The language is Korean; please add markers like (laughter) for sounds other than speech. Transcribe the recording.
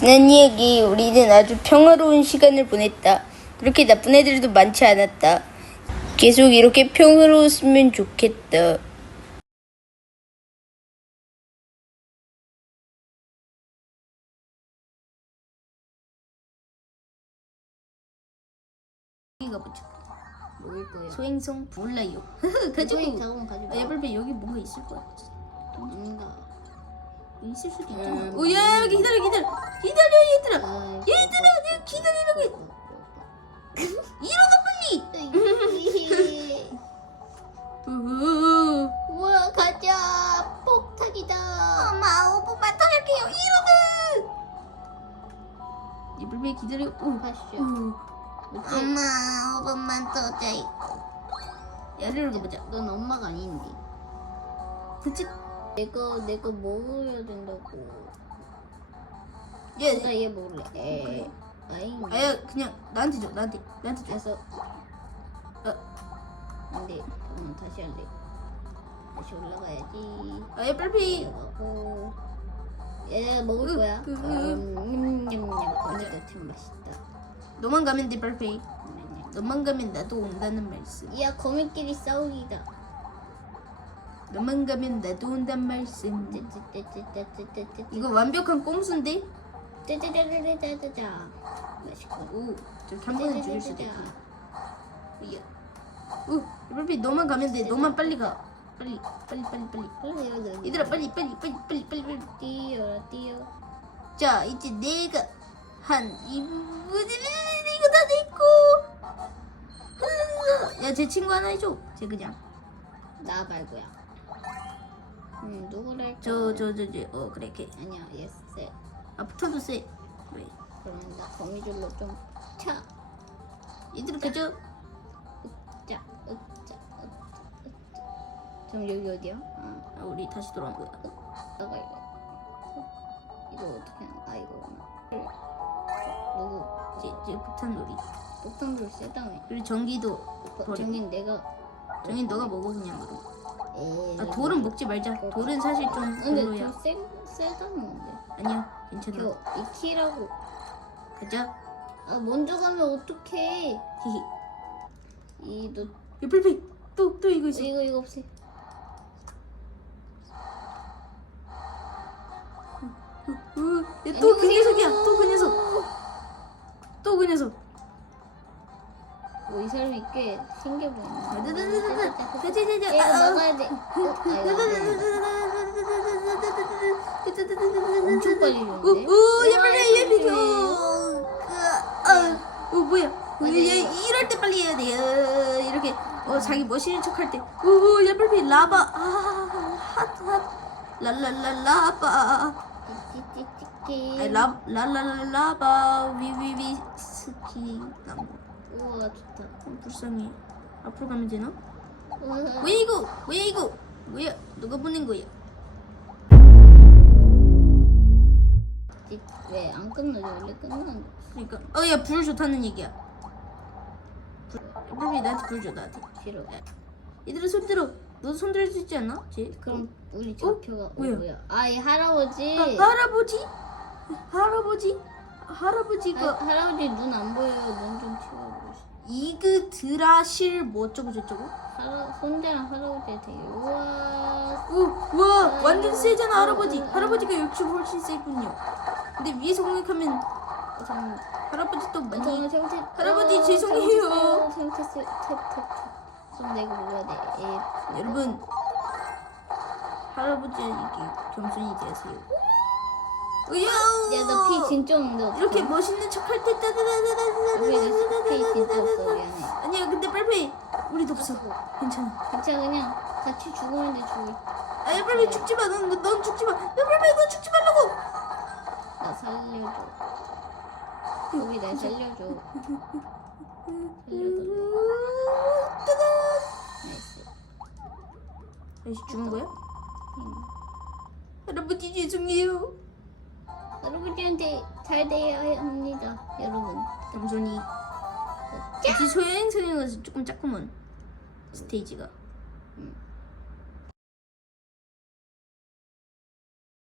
지난 이야기 우리는 아주 평화로운 시간을 보냈다. 그렇게 나쁜 애들도 많지 않았다. 계속 이렇게 평화로웠으면 좋겠다. 여기 가보자. 먹을 거예요. 소행성 몰라요. (laughs) 가지고. 가지고. 아, 야벌배 여기 뭔가 있을 거야. 뭔가. 있을 수도 음. 있잖아. 오야 여기 기다려 기다려 기다려 얘들아. 아, 얘들아 내가 기다리라고 해. (laughs) 일어나 빨리. (laughs) 우와 가자 폭탄이다. 엄마 5분만 더 할게요. 일어나. 야벌배 기다려. 오. 가시죠. 오. 엄마 5분만 더 자. 야를 가보자. 넌 엄마가 아닌데. 그치? 내가 내가 먹어야 된다고. 야, 내가 얘 먹을래. 에. 아잉. 아 야 그냥 나한테 줘. 나한테. 나한테 줘. 그래서 어. 안돼. 그럼 다시 할래. 다시 올라가야지. 아야 빨리. 올라가고. 얘 먹을 으, 거야. 으, 으. 음, 냠냠냠. 참 맛있다. 너만 가면 돼 빨리. 냠냠. 너만 가면 나도 온다는 말씀. 야 거미끼리 싸우기다. 너만 가면 나도 온단 말씀. 이거 완벽한 꼼수인데? 짜자자자자자자. 맛있고. 오, 한 번은 죽일 수도 있고. 오, 빨리 너만 가면 돼. 너만 빨리 가. 빨리, 빨리, 빨리, 빨리. 얘들아 빨리, 빨리, 빨리, 빨리, 빨리, 빨리. 뛰어라 뛰어. 자, 이제 내가 한 이분 이거 다 내고. 야, 제 친구 하나 해줘. 쟤 그냥. 나 말고야. 음 누구랄까? 저, 저, 저, 저. 어, 그래, 걔. 아니야 예스. 아, 붙어도 세. 그래. 그러면 나 거미줄로 좀 차. 얘들아 가져. 자, 으짜, 으짜, 으짜. 그럼 여기 어디야? 아, 아, 우리 다시 돌아온 거야. 나가 이거. 어, 이거 어떻게 하나? 아 이거. 누구? 이제, 이제 폭탄 놀이. 폭탄불 세다며. 그리고 전기도 어, 버려. 정인 내가. 정인 너가 먹어 그냥 그럼. 에이. 아 돌은 먹지 말자. 돌은 사실 좀 근데 별로야. 좀 세다는데. 아니야 괜찮아. 이거 이키라고. 가자. 아 먼저 가면 어떡해? 히히. 이너 옆을피 또또 이거 있어. 이거 이거 없애. 또그 녀석이야. 또 그 녀석. 또 그 녀석. 뭐이 사람이 꽤 생겨 보이네. 가자자자. 얘가 아, 막아야 돼. 어, 아. 엄청 빨리 오는데? 오, 와, 옆을피. 조심해. 아, 오 뭐야? 어, 얘, 얘 이럴 때 빨리 해야 돼. 어, 이렇게 어 자기 멋있는 척할 때. 오, 옆을피 라바. 아, 핫 핫. 랄랄라 라바. 찌찌찌찌. 아니 라 라라라라바 위위위 스키 나무 우와 좋다. 어, 불쌍해 앞으로 가면 되나? 왜 이거 왜 이거 뭐야 누가 보낸 거야 왜 안 끝나지? 원래 끝나는 그러니까 어야 불 좋다는 얘기야 불이 나한테 불 줘 나한테 싫어. 얘들아 손 들어 너도 손 들을 수 있지 않나? 쟤 그럼 우리 잡혀가. 어, 뭐야? 뭐야? 아이 할아버지. 아, 할아버지 할아버지 할아버지가 하, 할아버지 눈 안 보여요. 눈 좀 치워주시. 이그 드라실 뭐 어쩌고 저쩌고 할아 손자랑 할아버지 되게 우와. 오, 와, 완전 세잖아 할아버지. 할아버지가 역시 훨씬 세군요. 근데 위에서 공격하면 어, 잠깐만. 할아버지 또 많이. 할아버지, 어, 죄송해요. 좀 내가 먹어야 돼. 에. 여러분, 할아버지에게 겸손히 대하세요. 으야, 야, 나 피 진짜 없는데 어떡해? 이렇게 멋있는 척 할 때 우리 피 진짜 없어 죄송해요. 할아버지한테 잘 돼야 합니다, 여러분. 겸손히. 역시 소행성에 가서 조금 작구먼 스테이지가. 응.